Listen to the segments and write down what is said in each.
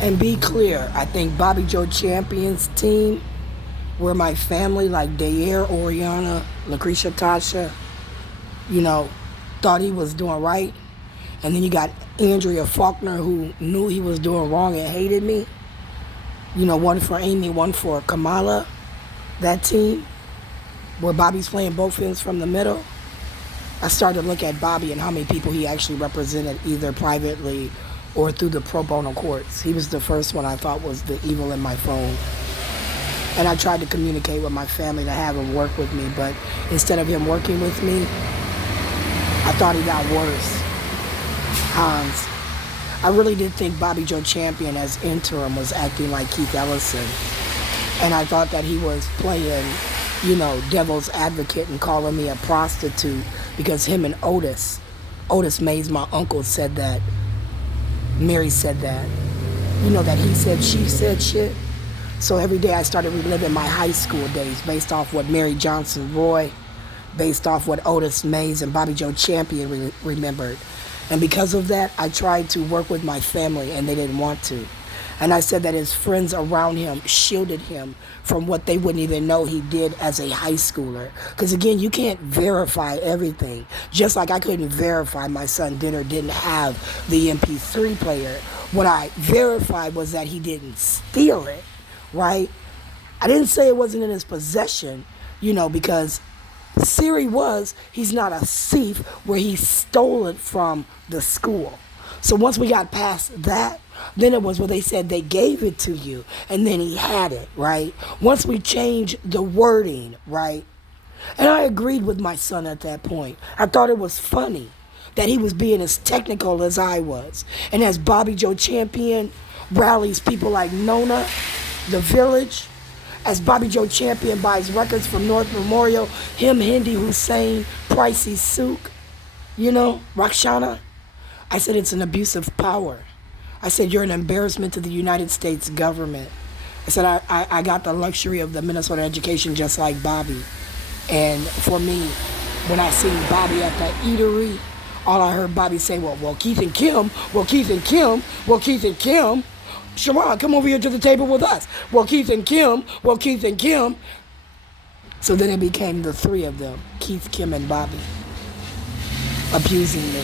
And be clear, I think Bobby Joe Champion's team were my family, like Dayer, Oriana, Lucretia Tasha, you know, thought he was doing right. And then you got Andrea Faulkner, who knew he was doing wrong and hated me. You know, one for Amy, one for Kamala. That team, where Bobby's playing both ends from the middle. I started to look at Bobby and how many people he actually represented, either privately or through the pro bono courts. He was the first one I thought was the evil in my phone. And I tried to communicate with my family to have him work with me, but instead of him working with me, I thought he got worse. Hans. I really did think Bobby Joe Champion as interim was acting like Keith Ellison. And I thought that he was playing, you know, devil's advocate and calling me a prostitute because him and Otis Mays, my uncle, said that. Mary said that. You know, that he said, she said shit. So every day I started reliving my high school days based off what Mary Johnson Roy, based off what Otis Mays and Bobby Joe Champion remembered. And because of that, I tried to work with my family, and they didn't want to. And I said that his friends around him shielded him from what they wouldn't even know he did as a high schooler. Because again, you can't verify everything. Just like I couldn't verify my son did or didn't have the MP3 player. What I verified was that he didn't steal it, right? I didn't say it wasn't in his possession, you know, because Siri he's not a thief where he stole it from the school. So once we got past that, then it was where they said they gave it to you and then he had it, right? Once we changed the wording, right? And I agreed with my son at that point. I thought it was funny that he was being as technical as I was. And as Bobby Joe Champion rallies people like Nona, The Village, as Bobby Joe Champion buys records from North Memorial, him, Hindi Hussein, Pricey Sook, you know, Rakshana. I said it's an abuse of power. I said you're an embarrassment to the United States government. I said I got the luxury of the Minnesota education just like Bobby. And for me, when I seen Bobby at that eatery, all I heard Bobby say, well, Keith and Kim, well, Keith and Kim, well, Keith and Kim. Sharon, come over here to the table with us. Well, Keith and Kim. Well, Keith and Kim. So then it became the three of them, Keith, Kim, and Bobby, abusing me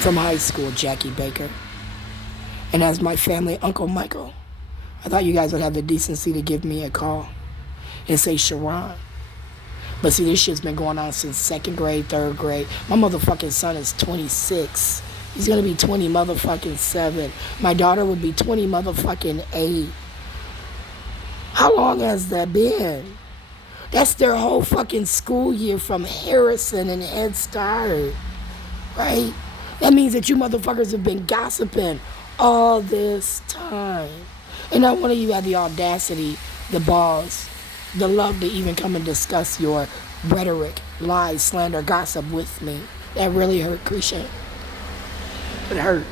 from high school, Jackie Baker. And as my family, Uncle Michael, I thought you guys would have the decency to give me a call and say, Sharon. But see, this shit's been going on since second grade, third grade. My motherfucking son is 26. He's gonna be 20 motherfucking 7. My daughter would be 20 motherfucking 8. How long has that been? That's their whole fucking school year from Harrison and Head Start, right? That means that you motherfuckers have been gossiping all this time. And not one of you had the audacity, the balls, the love to even come and discuss your rhetoric, lies, slander, gossip with me. That really hurt, Krisha. It hurt.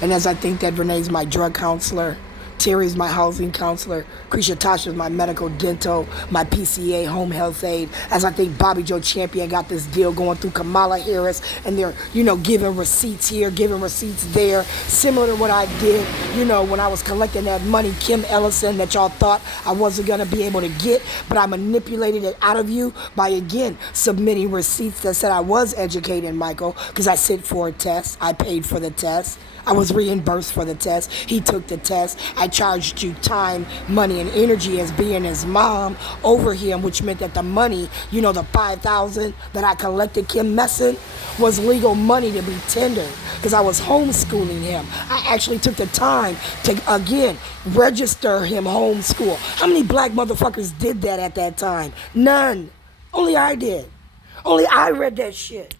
And as I think that Renee's my drug counselor, Terry's my housing counselor, Krisha Tasha's my medical dental, my PCA home health aide, as I think Bobby Joe Champion got this deal going through Kamala Harris, and they're, you know, giving receipts here, giving receipts there, similar to what I did, you know, when I was collecting that money, Kim Ellison, that y'all thought I wasn't going to be able to get, but I manipulated it out of you by, again, submitting receipts that said I was educated, Michael, because I sit for a test, I paid for the test. I was reimbursed for the test. He took the test. I charged you time, money, and energy as being his mom over him, which meant that the money, you know, the $5,000 that I collected Kim Messin was legal money to be tendered because I was homeschooling him. I actually took the time to, again, register him homeschool. How many black motherfuckers did that at that time? None. Only I did. Only I read that shit.